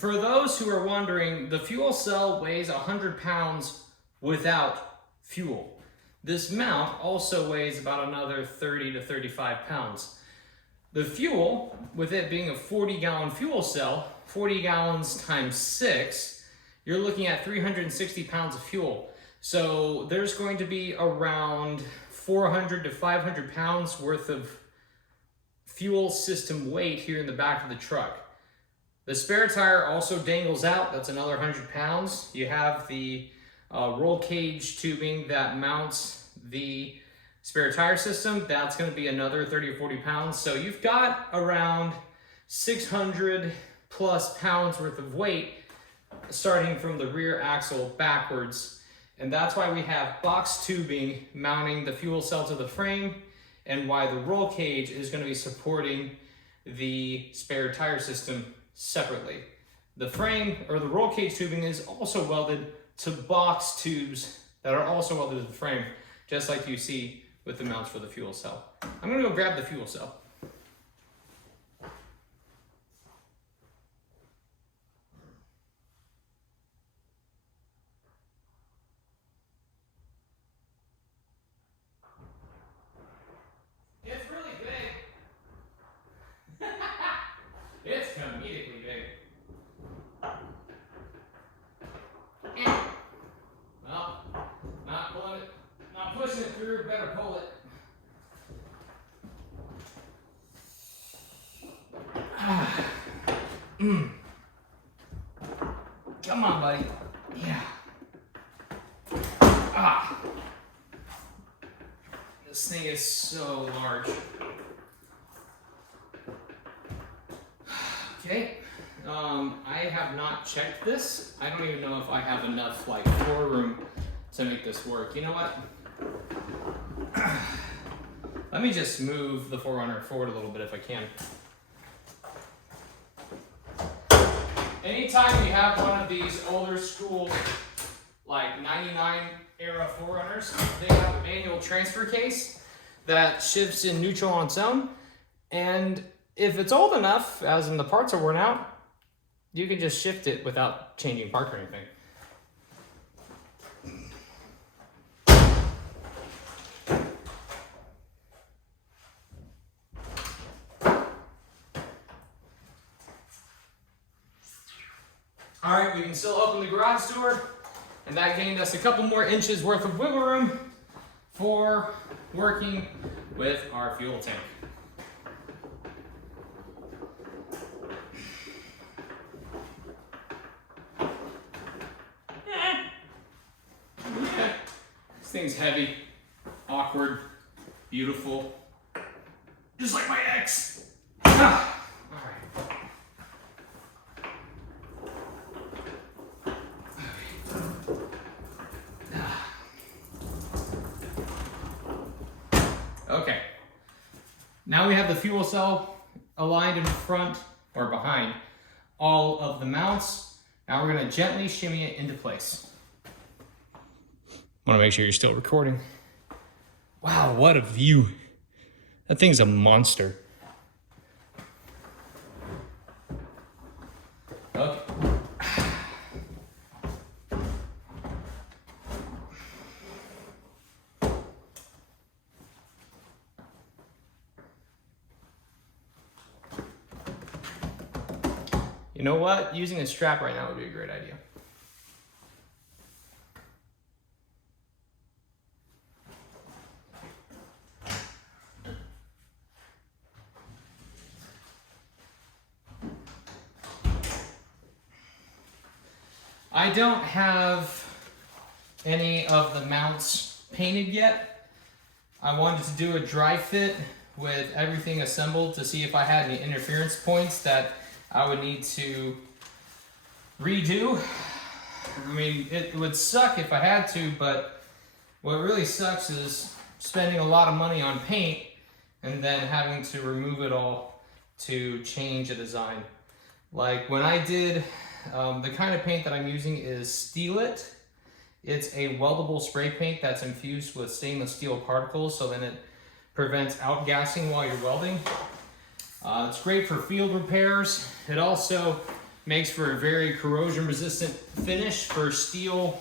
for those who are wondering, the fuel cell weighs 100 pounds without fuel. This mount also weighs about another 30 to 35 pounds. The fuel, with it being a 40-gallon fuel cell, 40 gallons times 6, you're looking at 360 pounds of fuel. So there's going to be around 400 to 500 pounds worth of fuel system weight here in the back of the truck. The spare tire also dangles out. That's another 100 pounds. You have the roll cage tubing that mounts the spare tire system. That's going to be another 30 or 40 pounds. So you've got around 600 plus pounds worth of weight starting from the rear axle backwards. And that's why we have box tubing mounting the fuel cell to the frame, and why the roll cage is going to be supporting the spare tire system separately. The frame, or the roll cage tubing, is also welded to box tubes that are also welded to the frame, just like you see with the mounts for the fuel cell. I'm going to go grab the fuel cell. It's really big. It's comedically big. Well, not pulling it, not pushing it through, better pull it. Come on, buddy. Yeah. This thing is so large. Okay. I have not checked this. I don't even know if I have enough floor room to make this work. You know what? Let me just move the 4Runner forward a little bit if I can. Anytime you have one of these older school, like 99 era 4Runners, they have a manual transfer case that shifts in neutral on its own. And if it's old enough, as in the parts are worn out, you can just shift it without changing park or anything. All right, we can still open the garage door, and that gained us a couple more inches worth of wiggle room for working with our fuel tank. Yeah. This thing's heavy, awkward, beautiful, just like my ex. All right. Okay, now we have the fuel cell aligned in front or behind all of the mounts. Now we're going to gently shimmy it into place. Want to make sure you're still recording. Wow, what a view. That thing's a monster. Okay. You know what? Using a strap right now would be a great idea. I don't have any of the mounts painted yet. I wanted to do a dry fit with everything assembled to see if I had any interference points that I would need to redo. I mean, it would suck if I had to, but what really sucks is spending a lot of money on paint and then having to remove it all to change a design. Like when I did, the kind of paint that I'm using is Steel It. It's a weldable spray paint that's infused with stainless steel particles, so then it prevents outgassing while you're welding. It's great for field repairs. It also Makes for a very corrosion resistant finish for steel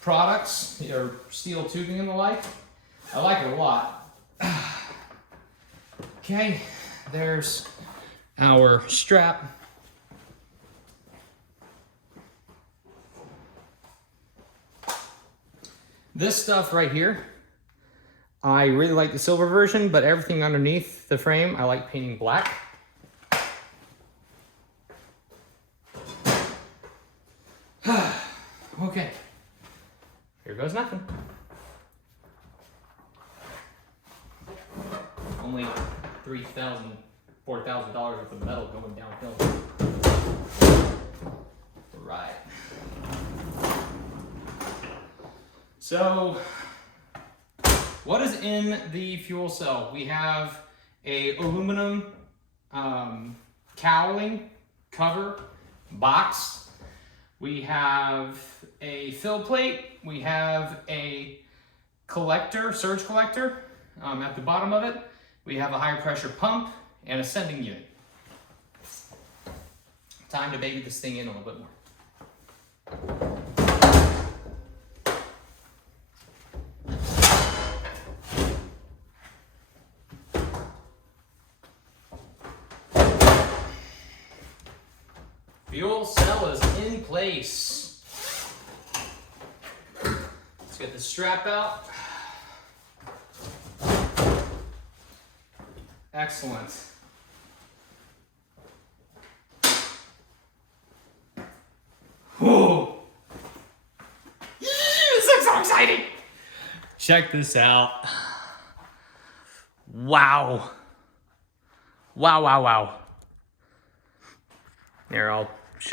products or steel tubing and the like. I like it a lot. Okay, there's our strap. This stuff right here, I really like the silver version, but everything underneath the frame, I like painting black. Okay, here goes nothing. Only $3,000, $4,000 worth of metal going downhill. Right. So, what is in the fuel cell? We have a aluminum cowling cover box. We have a fill plate. We have a collector, surge collector at the bottom of it. We have a high pressure pump and a sending unit. Time to baby this thing in a little bit more. Fuel cell is in place. Let's get the strap out. Excellent. Whoa! This looks so exciting! Check this out. Wow. Wow, wow, wow. There, I'll